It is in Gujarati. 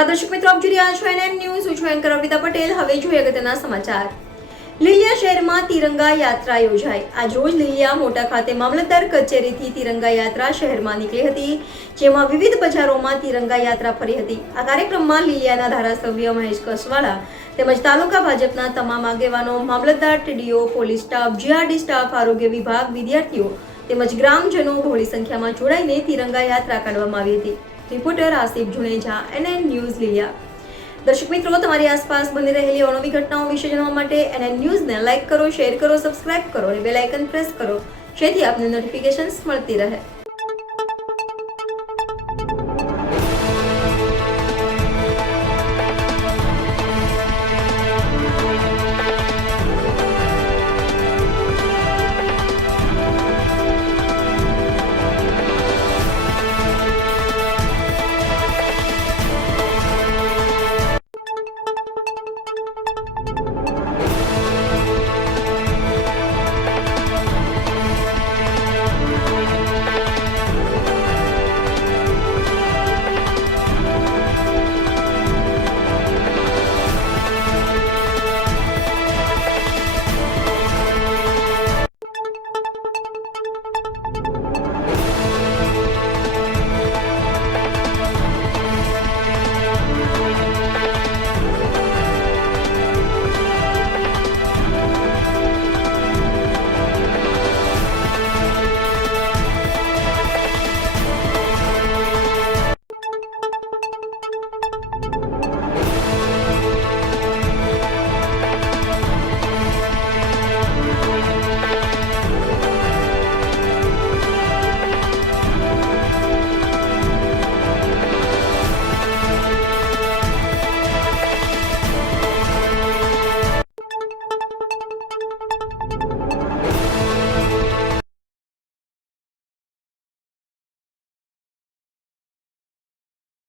નમસ્કાર દર્શક મિત્રો, આપ જોઈ રહ્યા છો NN ન્યૂઝ. હું છું એન્કર અર્પિતા પટેલ. હવે જોઈએ અગત્યના સમાચાર. લીલિયા શહેરમાં તિરંગા યાત્રા યોજાઈ. આજરોજ લીલિયા મોટા ખાતે મામલતદાર કચેરીથી તિરંગા યાત્રા શહેરમાં નીકળી હતી, જેમાં વિવિધ બજારોમાં તિરંગા યાત્રા ફરી હતી. આ કાર્યક્રમમાં લીલિયાના ધારાસભ્ય મહેશ કસવાલા તેમજ તાલુકા ભાજપના તમામ આગેવાનો, મામલતદાર, TDO, police staff, GRD staff, આરોગ્ય વિભાગ, વિદ્યાર્થીઓ તેમજ ગ્રામજનો બહોળી સંખ્યામાં જોડાઈને તિરંગા યાત્રા કાઢવામાં આવી હતી. Reporter Asif Juneja, NN news Lilia. દર્શક મિત્રો, તમારી આસપાસ બની રહેલી અવનવી ઘટનાઓ વિશે જાણવા માટે NN ન્યૂઝને લાઇક કરો, શેર કરો, સબસ્ક્રાઇબ કરો અને બેલ આઇકન પ્રેસ કરો, જેથી આપને નોટિફિકેશન્સ મળતી રહે.